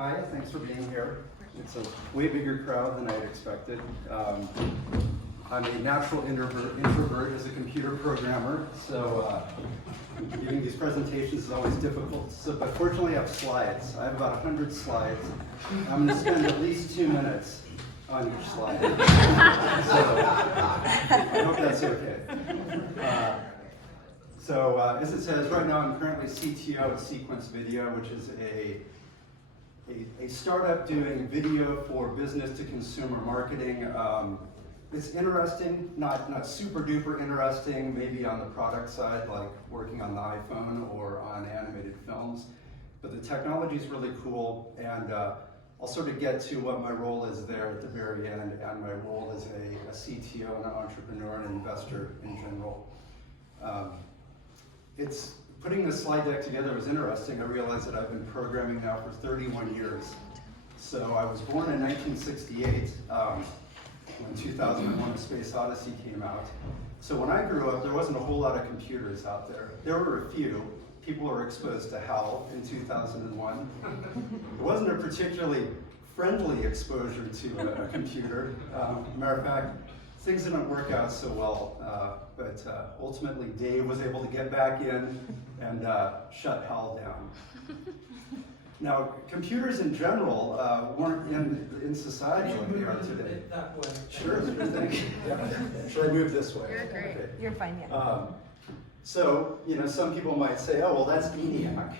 Hi, thanks for being here. It's a way bigger crowd than I had expected. I'm a natural introvert as a computer programmer, so giving these presentations is always difficult. But fortunately I have slides. I have about 100 slides. I'm going to spend at least 2 minutes on each slide. So I hope that's okay. As it says, right now I'm currently CTO at Sequence Video, which is a startup doing video for business to consumer marketing. It's interesting, not super duper interesting, maybe on the product side, like working on the iPhone or on animated films. But the technology is really cool, and I'll sort of get to what my role is there at the very end, and my role as a CTO and an entrepreneur and investor in general. Putting this slide deck together was interesting. I realized that I've been programming now for 31 years. So I was born in 1968 when 2001: A Space Odyssey came out. So when I grew up, there wasn't a whole lot of computers out there. There were a few. People were exposed to HAL in 2001. It wasn't a particularly friendly exposure to a computer. Matter of fact, things didn't work out so well, but ultimately Dave was able to get back in and shut HAL down. Now, computers in general weren't in society like they are today. That way. Sure, sure thing. Yeah. Should I move this way? You're great. Okay. You're fine, yeah. So, some people might say, oh, well, that's ENIAC.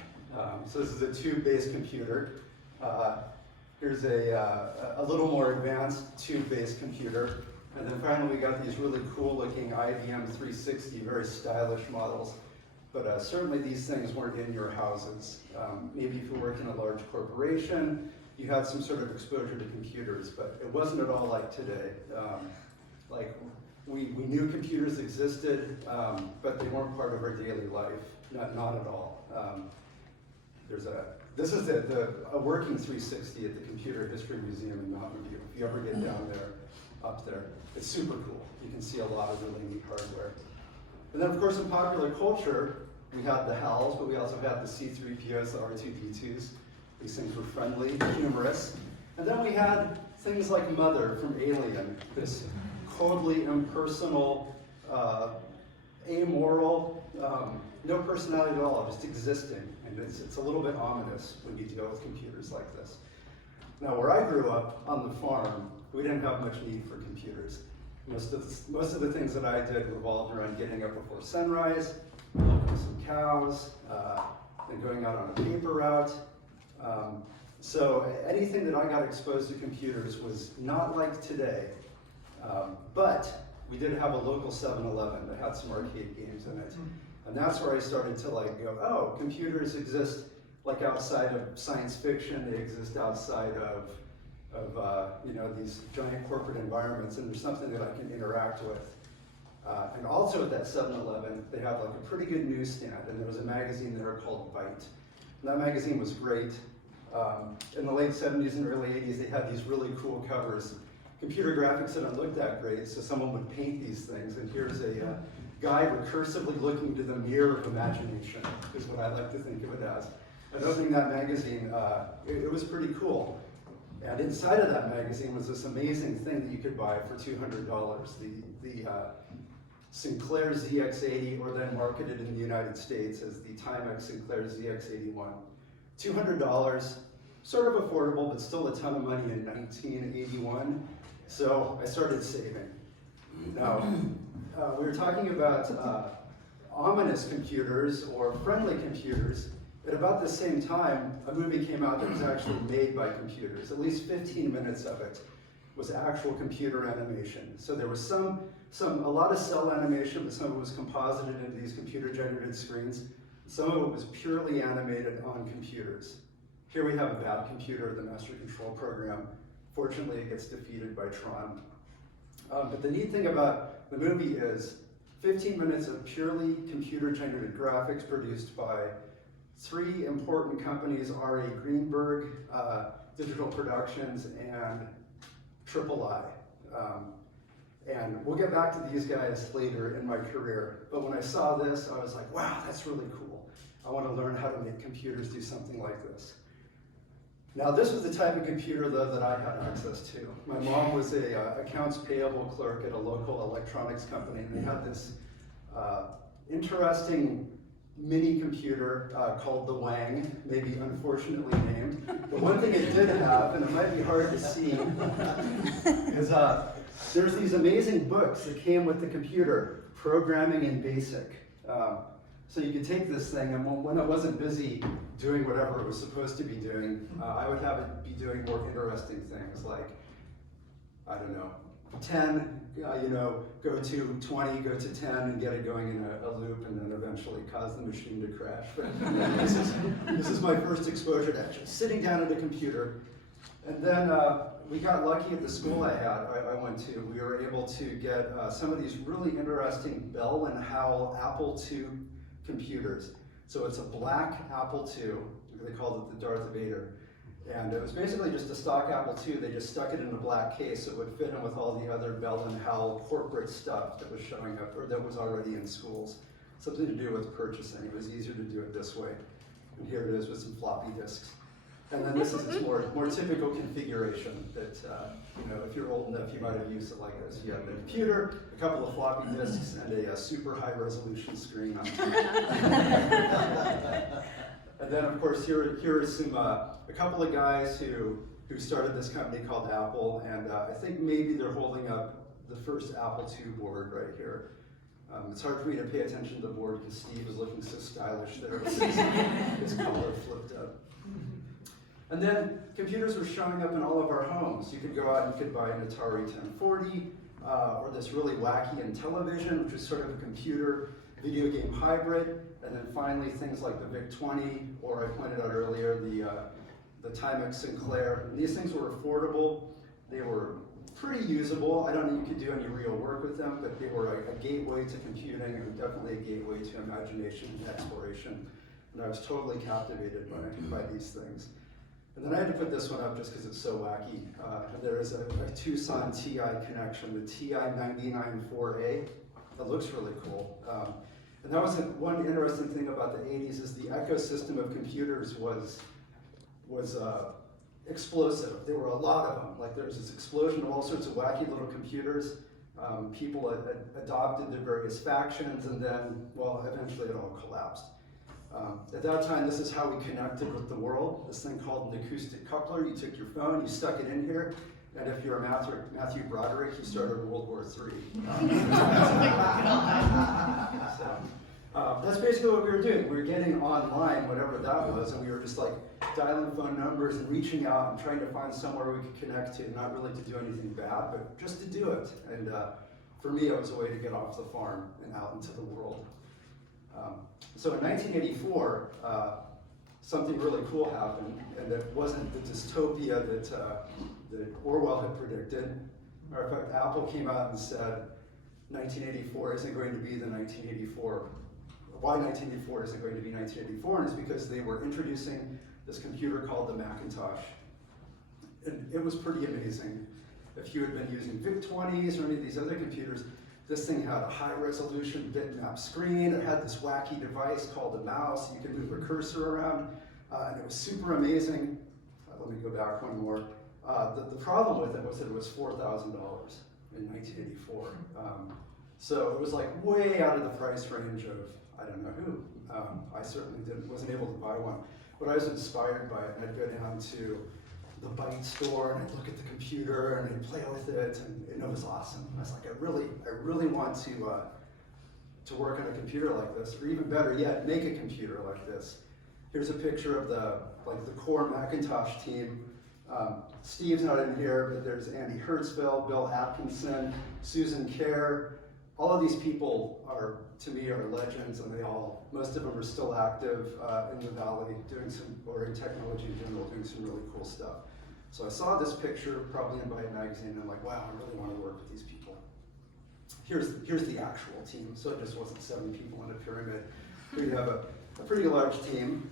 So this is a tube-based computer. Here's a little more advanced tube-based computer. And then finally, we got these really cool-looking IBM 360, very stylish models. But certainly these things weren't in your houses. Maybe if you worked in a large corporation, you had some sort of exposure to computers, but it wasn't at all like today. We knew computers existed, but they weren't part of our daily life, not at all. This is a working 360 at the Computer History Museum in Mountain View. If you ever get down there, up there, it's super cool. You can see a lot of really neat hardware. And then, of course, in popular culture, we had the HALs, but we also had the C3POs, the R2D2s. These things were friendly, humorous. And then we had things like Mother from Alien, this coldly impersonal, amoral, no personality at all, just existing. And it's a little bit ominous when you deal with computers like this. Now, where I grew up on the farm, we didn't have much need for computers. Most of the things that I did revolved around getting up before sunrise, milking some cows, and going out on a paper route. So anything that I got exposed to computers was not like today. But we did have a local 7-Eleven that had some arcade games in it. And that's where I started to go, oh, computers exist like outside of science fiction. They exist outside of these giant corporate environments, and there's something that I can interact with. And also at that 7-Eleven, they had a pretty good newsstand, and there was a magazine there called Byte. And that magazine was great. In the late 70s and early 80s, they had these really cool covers. Computer graphics didn't look that great, so someone would paint these things, and here's a guy recursively looking into the mirror of imagination, is what I like to think of it as. And opening that magazine, it was pretty cool. And inside of that magazine was this amazing thing that you could buy for $200, the Sinclair ZX80, or then marketed in the United States as the Timex Sinclair ZX81. $200, sort of affordable, but still a ton of money in 1981. So I started saving. Now, we were talking about ominous computers or friendly computers. At about the same time, a movie came out that was actually made by computers. At least 15 minutes of it was actual computer animation. So there was a lot of cell animation, but some of it was composited into these computer-generated screens. Some of it was purely animated on computers. Here we have a bad computer, the Master Control Program. Fortunately, it gets defeated by Tron. But the neat thing about the movie is 15 minutes of purely computer-generated graphics produced by 3 important companies: R.A. Greenberg, Digital Productions, and III. And we'll get back to these guys later in my career. But when I saw this, I was like, wow, that's really cool. I want to learn how to make computers do something like this. Now this was the type of computer though that I had access to. My mom was a accounts payable clerk at a local electronics company, and they had this interesting mini computer called the Wang, maybe unfortunately named. But one thing it did have, and it might be hard to see, is there's these amazing books that came with the computer, Programming in Basic. So you could take this thing, and when I wasn't busy doing whatever it was supposed to be doing, I would have it be doing more interesting things like, I don't know, 10, go to 20, go to 10, and get it going in a loop, and then eventually cause the machine to crash. But this is my first exposure to actually sitting down at a computer. And then we got lucky at the school I went to. We were able to get some of these really interesting Bell and Howell Apple II computers. So it's a black Apple II. They called it the Darth Vader. And it was basically just a stock Apple II. They just stuck it in a black case so it would fit in with all the other Bell and Howell corporate stuff that was showing up, or that was already in schools. Something to do with purchasing. It was easier to do it this way. And here it is with some floppy disks. And then this is its more typical configuration that, if you're old enough, you might have used it like this. You have a computer, a couple of floppy disks, and a super high resolution screen on top. And then, of course, here are some a couple of guys who started this company called Apple, and I think maybe they're holding up the first Apple II board right here. It's hard for me to pay attention to the board because Steve is looking so stylish there with his collar flipped up. And then computers were showing up in all of our homes. You could go out and you could buy an Atari 1040, or this really wacky Intellivision, which is sort of a computer video game hybrid. And then finally things like the VIC-20, or I pointed out earlier, the Timex Sinclair. And these things were affordable. They were pretty usable. I don't think you could do any real work with them, but they were a gateway to computing and definitely a gateway to imagination and exploration. And I was totally captivated by these things. And then I had to put this one up just because it's so wacky. There is a Tucson TI connection, the TI-994A. That looks really cool. And that was one interesting thing about the 80s is the ecosystem of computers was explosive. There were a lot of them. Like there was this explosion of all sorts of wacky little computers. People adopted their various factions, and then, well, eventually it all collapsed. At that time, this is how we connected with the world. This thing called an acoustic coupler. You took your phone, you stuck it in here, and if you're Matthew Broderick, you started World War III. That's basically what we were doing. We were getting online, whatever that was, and we were just like dialing phone numbers and reaching out and trying to find somewhere we could connect to, not really to do anything bad, but just to do it. And for me, it was a way to get off the farm and out into the world. So in 1984, something really cool happened, and it wasn't the dystopia that Orwell had predicted. Matter of fact, Apple came out and said 1984 isn't going to be the 1984. Why 1984 isn't going to be 1984, and it's because they were introducing this computer called the Macintosh. And it was pretty amazing. If you had been using VIC-20s or any of these other computers, this thing had a high-resolution bitmap screen. It had this wacky device called a mouse. You could move a cursor around, and it was super amazing. Let me go back one more. The problem with it was that it was $4,000 in 1984. So it was like way out of the price range of I don't know who. I certainly wasn't able to buy one. But I was inspired by it, and I'd go down to the Byte store, and I'd look at the computer, and I'd play with it, and it was awesome. I was like, I really want to work on a computer like this, or even better yet, make a computer like this. Here's a picture of the core Macintosh team. Steve's not in here, but there's Andy Hertzfeld, Bill Atkinson, Susan Kerr. All of these people to me, are legends, and most of them are still active in the Valley or in technology in general, doing some really cool stuff. So I saw this picture, probably in Byte magazine, and I'm like, wow, I really want to work with these people. Here's the actual team, so it just wasn't 7 people in a pyramid. Here you have a pretty large team.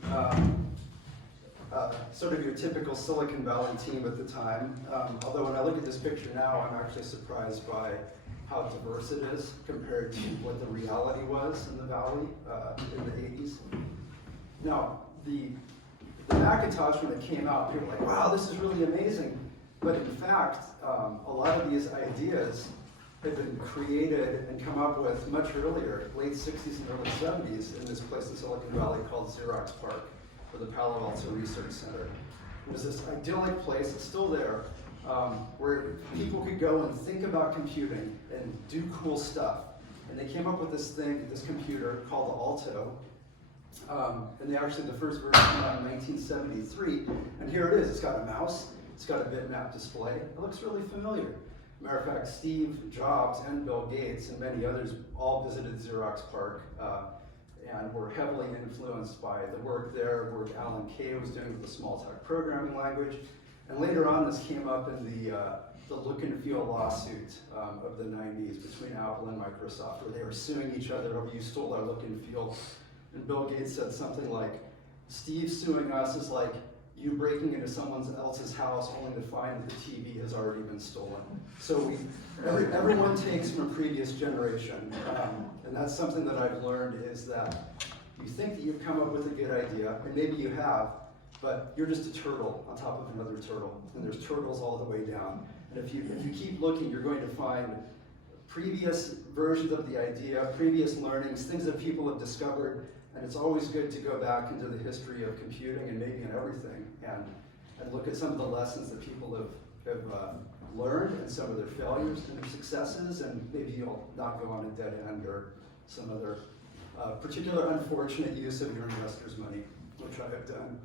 Sort of your typical Silicon Valley team at the time. Although when I look at this picture now, I'm actually surprised by how diverse it is compared to what the reality was in the Valley in the 80s. Now, the the Macintosh, when it came out, people were like, wow, this is really amazing. But in fact, a lot of these ideas had been created and come up with much earlier, late 60s and early 70s, in this place in Silicon Valley called Xerox PARC, or the Palo Alto Research Center. It was this idyllic place, it's still there, where people could go and think about computing and do cool stuff. And they came up with this thing, this computer called the Alto. And they actually, the first version came out in 1973. And here it is, it's got a mouse, it's got a bitmap display. It looks really familiar. Matter of fact, Steve Jobs and Bill Gates and many others all visited Xerox PARC and were heavily influenced by the work there, work Alan Kay was doing with the Smalltalk programming language. And later on, this came up in the look and feel lawsuit of the 90s between Apple and Microsoft, where they were suing each other over you stole our look and feel. And Bill Gates said something like, Steve suing us is like you breaking into someone else's house only to find that the TV has already been stolen. So everyone takes from a previous generation. And that's something that I've learned is that you think that you've come up with a good idea, and maybe you have, but you're just a turtle on top of another turtle. And there's turtles all the way down. And if you keep looking, you're going to find previous versions of the idea, previous learnings, things that people have discovered. And it's always good to go back into the history of computing and maybe in everything and look at some of the lessons that people have learned and some of their failures and their successes, and maybe you'll not go on a dead end or some other particular unfortunate use of your investors' money, which I have done.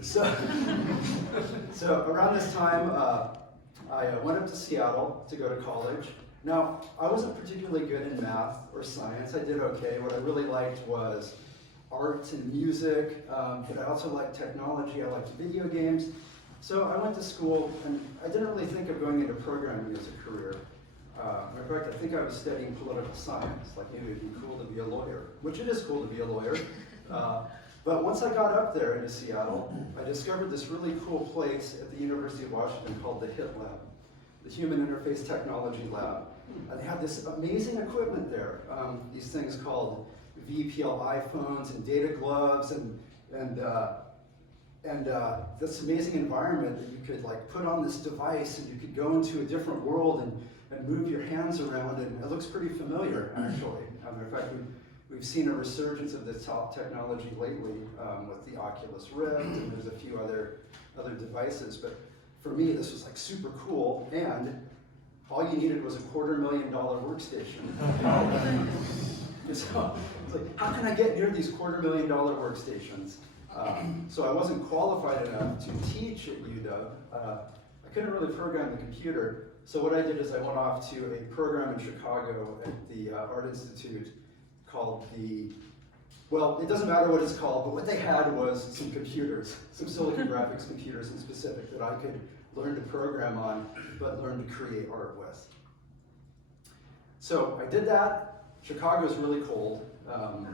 So around this time, I went up to Seattle to go to college. Now, I wasn't particularly good in math or science. I did okay. What I really liked was art and music, but I also liked technology. I liked video games. So I went to school, and I didn't really think of going into programming as a career. In fact, I think I was studying political science, like maybe it'd be cool to be a lawyer, which it is cool to be a lawyer. But once I got up there into Seattle, I discovered this really cool place at the University of Washington called the HIT Lab, the Human Interface Technology Lab. And they had this amazing equipment there, these things called VPL iPhones and data gloves and this amazing environment that you could like put on this device and you could go into a different world and move your hands around, and it looks pretty familiar actually. In fact, we've seen a resurgence of this top technology lately with the Oculus Rift, and there's a few other devices. But for me, this was like super cool, and all you needed was a $250,000 workstation. So it's like, how can I get near these $250,000 workstations? So I wasn't qualified enough to teach at UW. I couldn't really program the computer. So what I did is I went off to a program in Chicago at the Art Institute called well, it doesn't matter what it's called, but what they had was some computers, some silicon graphics computers in specific that I could learn to program on, but learn to create art with. So I did that. Chicago's really cold, and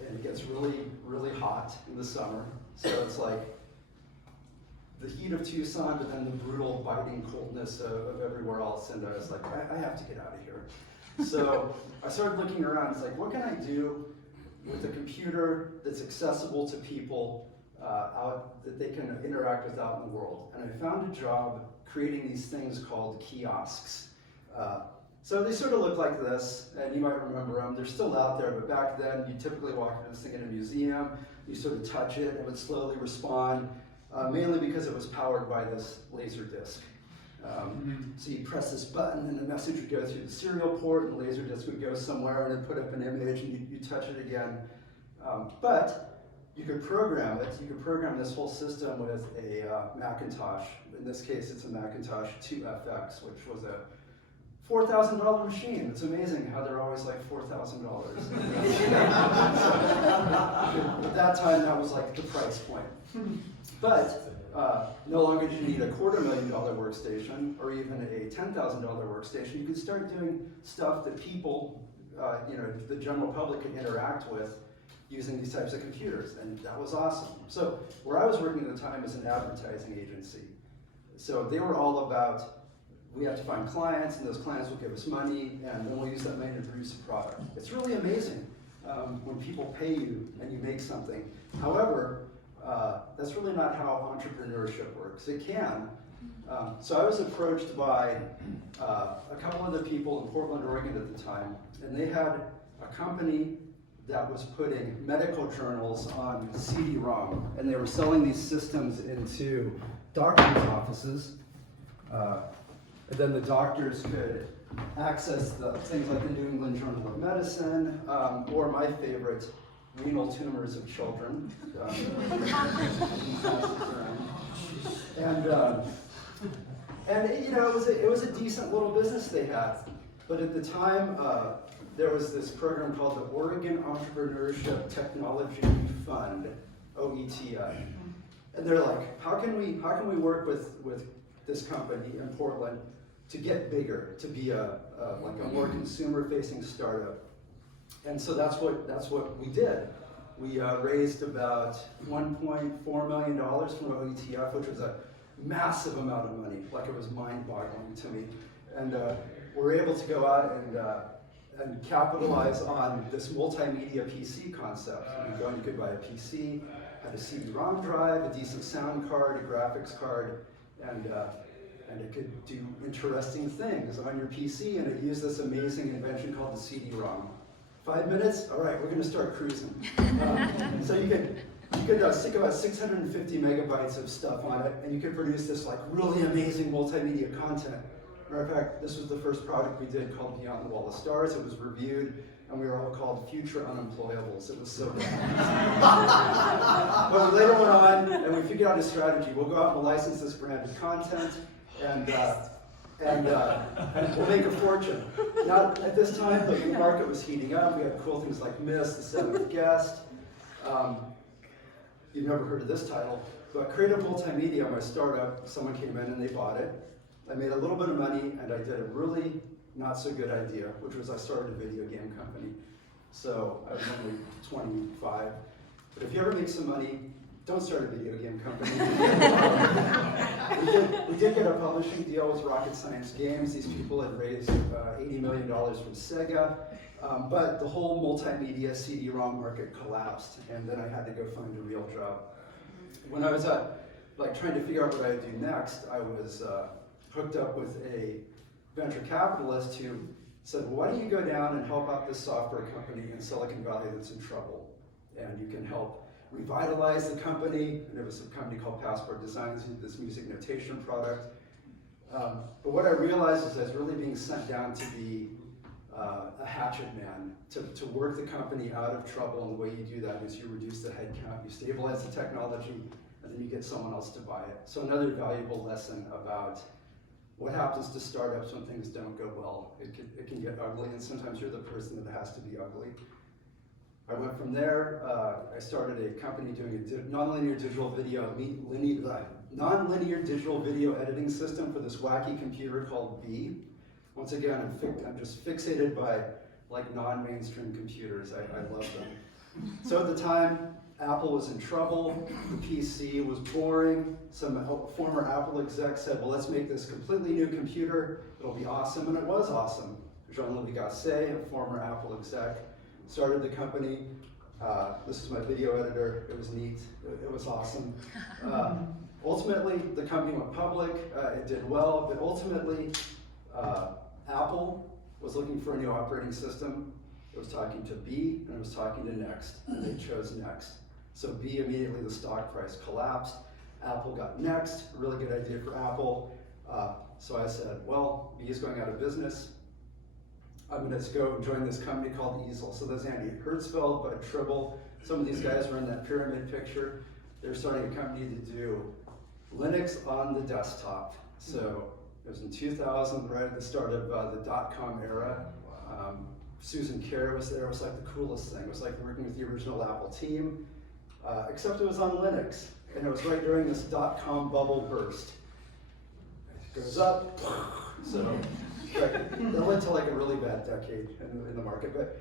it gets really, really hot in the summer. So it's like the heat of Tucson, but then the brutal, biting coldness of everywhere else. And I was like, I have to get out of here. So I started looking around. It's like, what can I do with a computer that's accessible to people out that they can interact with out in the world? And I found a job creating these things called kiosks. So they sort of look like this, and you might remember them. They're still out there, but back then you typically walk into this thing in a museum, you sort of touch it, and it would slowly respond, mainly because it was powered by this laser disc. So you press this button, and the message would go through the serial port, and the laser disc would go somewhere, and it'd put up an image, and you touch it again. But you could program it. You could program this whole system with a Macintosh. In this case, it's a Macintosh 2FX, which was a $4,000 machine. It's amazing how they're always like $4,000. At that time, that was like the price point. But no longer did you need a $250,000 workstation or even a $10,000 workstation. You could start doing stuff that people, the general public could interact with using these types of computers, and that was awesome. So where I was working at the time was an advertising agency. So they were all about, we have to find clients, and those clients will give us money, and then we'll use that money to produce a product. It's really amazing. when people pay you and you make something. However, that's really not how entrepreneurship works. It can. So I was approached by a couple other people in Portland, Oregon at the time, and they had a company that was putting medical journals on CD-ROM, and they were selling these systems into doctors' offices, and then the doctors could access the things like the New England Journal of Medicine, or my favorite, renal tumors of children. And you know, it was a decent little business they had, but at the time, there was this program called the Oregon Entrepreneurship Technology Fund, OETI, and they're like, how can we work with this company in Portland to get bigger, to be like a more consumer-facing startup? And so that's what we did. We raised about $1.4 million from OETF, which was a massive amount of money. Like, it was mind-boggling to me. And we're able to go out and capitalize on this multimedia PC concept. You could buy a PC, had a CD-ROM drive, a decent sound card, a graphics card, and it could do interesting things on your PC, and it used this amazing invention called the CD-ROM. 5 minutes? All right, we're going to start cruising. So you could stick about 650 megabytes of stuff on it, and you could produce this like really amazing multimedia content. Matter of fact, this was the first product we did called Beyond the Wall of Stars. It was reviewed, and we were all called future unemployables. It was so bad. But we later went on, and we figured out a strategy. We'll go out and we'll license this branded content, and we'll make a fortune. Now, at this time, the market was heating up. We had cool things like Mist, The Seventh Guest. You've never heard of this title, but Creative Multimedia, my startup, someone came in and they bought it. I made a little bit of money, and I did a really not so good idea, which was I started a video game company. So I was only 25. But if you ever make some money, don't start a video game company. we did get a publishing deal with Rocket Science Games. These people had raised $80 million from Sega. But the whole multimedia CD-ROM market collapsed, and then I had to go find a real job. When I was trying to figure out what I'd do next, I was hooked up with a venture capitalist who said, well, why don't you go down and help out this software company in Silicon Valley that's in trouble, and you can help revitalize the company. And it was a company called Passport Designs, who did this music notation product. But what I realized is I was really being sent down to be a hatchet man, to work the company out of trouble, and the way you do that is you reduce the headcount, you stabilize the technology, and then you get someone else to buy it. So another valuable lesson about what happens to startups when things don't go well. It can get ugly, and sometimes you're the person that has to be ugly. I went from there. I started a company doing a nonlinear digital digital video editing system for this wacky computer called B. Once again, I'm just fixated by like non-mainstream computers. I love them. So at the time, Apple was in trouble. The PC was boring. Some former Apple exec said, well, let's make this completely new computer. It'll be awesome, and it was awesome. Jean-Louis Gasset, a former Apple exec, started the company. This is my video editor. It was neat. It was awesome. Ultimately, the company went public. It did well, but ultimately, Apple was looking for a new operating system. It was talking to B, and it was talking to Next, and they chose Next. So B, immediately the stock price collapsed. Apple got Next, a really good idea for Apple. So I said, well, B is going out of business. I'm going to go join this company called Easel. So there's Andy Hertzfeld, Bud Tribble. Some of these guys were in that pyramid picture. They're starting a company to do Linux on the desktop. So it was in 2000, right at the start of the .com era. Susan Kerr was there. It was like the coolest thing. It was like working with the original Apple team, except it was on Linux. And it was right during this .com bubble burst. It goes up, so that led to like a really bad decade in the market. But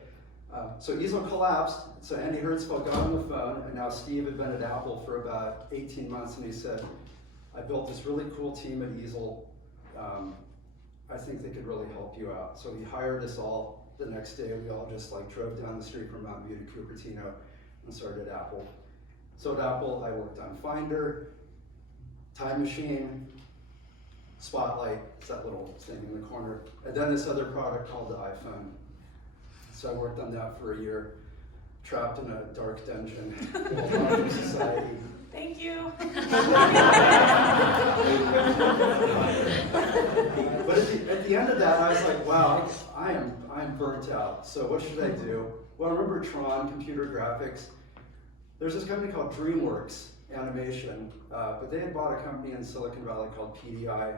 so Easel collapsed. So Andy Hertzfeld got on the phone, and now Steve had been at Apple for about 18 months, and he said, I built this really cool team at Easel. I think they could really help you out. So he hired us all. the next day we all just like drove down the street from Mountain View to Cupertino and started at Apple. So at Apple, I worked on Finder, Time Machine, Spotlight, it's that little thing in the corner, and then this other product called the iPhone. So I worked on that for a year, trapped in a dark dungeon of society. Thank you. But at the end of that, I was like, wow, I'm burnt out. So what should I do? Well, I remember Tron, computer graphics. There's this company called DreamWorks Animation, but they had bought a company in Silicon Valley called PDI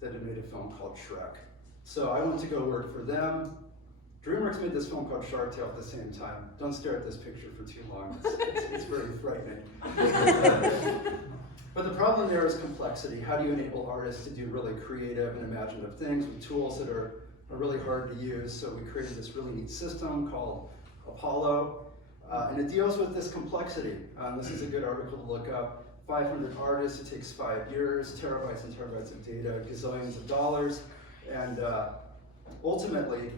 that had made a film called Shrek. So I went to go work for them. DreamWorks made this film called Shark Tale at the same time. Don't stare at this picture for too long. It's very frightening. But the problem there is complexity. How do you enable artists to do really creative and imaginative things with tools that are really hard to use? So we created this really neat system called Apollo, and it deals with this complexity. This is a good article to look up. 500 artists, it takes 5 years, terabytes and terabytes of data, gazillions of dollars, and ultimately,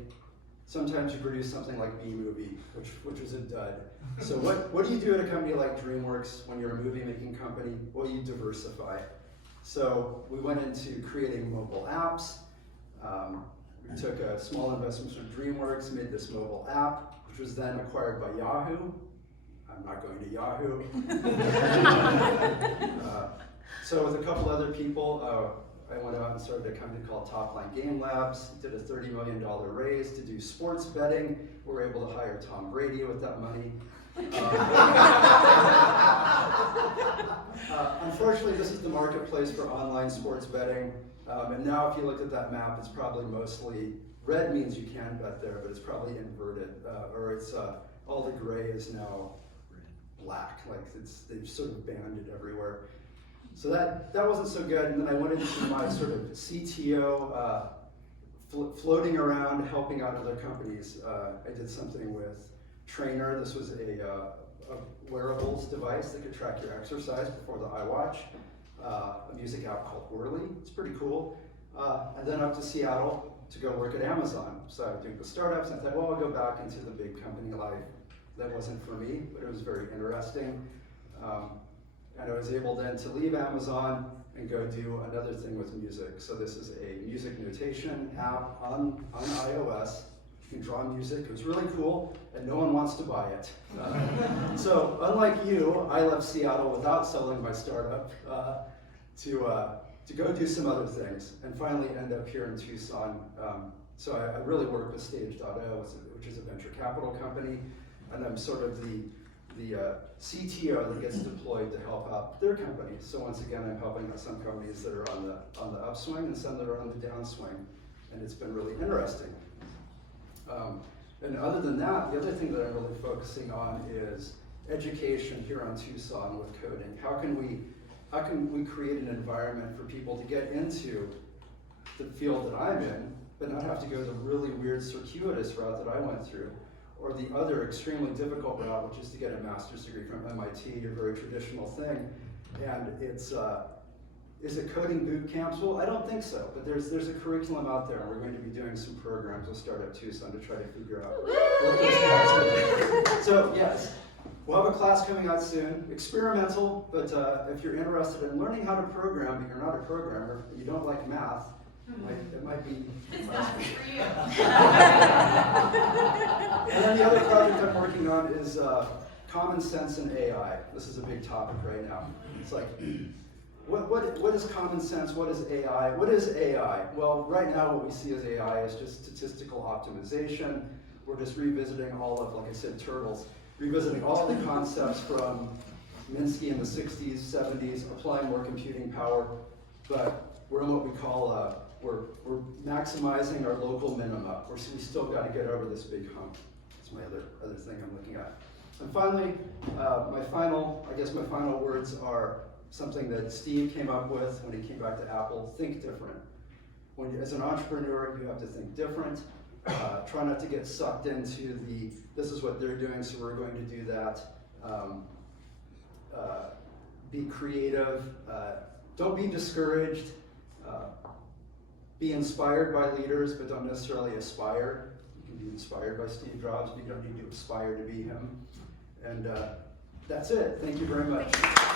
sometimes you produce something like B-Movie, which was a dud. So what do you do at a company like DreamWorks when you're a movie-making company? Well, you diversify. So we went into creating mobile apps. We took a small investment from DreamWorks, made this mobile app, which was then acquired by Yahoo. I'm not going to Yahoo. So with a couple other people, I went out and started a company called Top Line Game Labs, did a $30 million raise to do sports betting. We were able to hire Tom Brady with that money. Unfortunately, this is the marketplace for online sports betting. And now if you look at that map, it's probably mostly, red means you can bet there, but it's probably inverted. Or it's, all the gray is now black, like they've sort of banned it everywhere. So that wasn't so good, and then I went into my sort of CTO, floating around, helping out other companies. I did something with Trainer. This was a wearables device that could track your exercise before the iWatch. A music app called Whirly. It's pretty cool. And then up to Seattle to go work at Amazon. So I was doing the startups, and I thought, well, I'll go back into the big company life. That wasn't for me, but it was very interesting. And I was able then to leave Amazon and go do another thing with music. So this is a music notation app on iOS. You can draw music. It was really cool, and no one wants to buy it. So unlike you, I left Seattle without selling my startup to go do some other things, and finally end up here in Tucson. So I really work with Stage.io, which is a venture capital company, and I'm sort of the CTO that gets deployed to help out their companies. So once again, I'm helping out some companies that are on the upswing and some that are on the downswing, and it's been really interesting. And other than that, the other thing that I'm really focusing on is education here on Tucson with coding. How can we create an environment for people to get into the field that I'm in, but not have to go the really weird circuitous route that I went through, or the other extremely difficult route, which is to get a master's degree from MIT, a very traditional thing. And is it coding boot camps? Well, I don't think so, but there's a curriculum out there, and we're going to be doing some programs with Startup Tucson to try to figure out what those classes are. So yes, we'll have a class coming out soon, experimental, but if you're interested in learning how to program, but you're not a programmer, and you don't like math, it might be. It's not for you. And then the other project I'm working on is common sense and AI. This is a big topic right now. It's like, what is common sense? What is AI? What is AI? Well, right now what we see as AI is just statistical optimization. We're just revisiting all of, like I said, turtles, revisiting all the concepts from Minsky in the 60s, 70s, applying more computing power, but we're in what we call we're maximizing our local minima. We still got to get over this big hump. That's my other thing I'm looking at. And finally, my final words are something that Steve came up with when he came back to Apple: think different. As an entrepreneur, you have to think different. Try not to get sucked into this is what they're doing, so we're going to do that. Be creative. Don't be discouraged. Be inspired by leaders, but don't necessarily aspire. You can be inspired by Steve Jobs, but you don't need to aspire to be him. And that's it. Thank you very much. Thank you.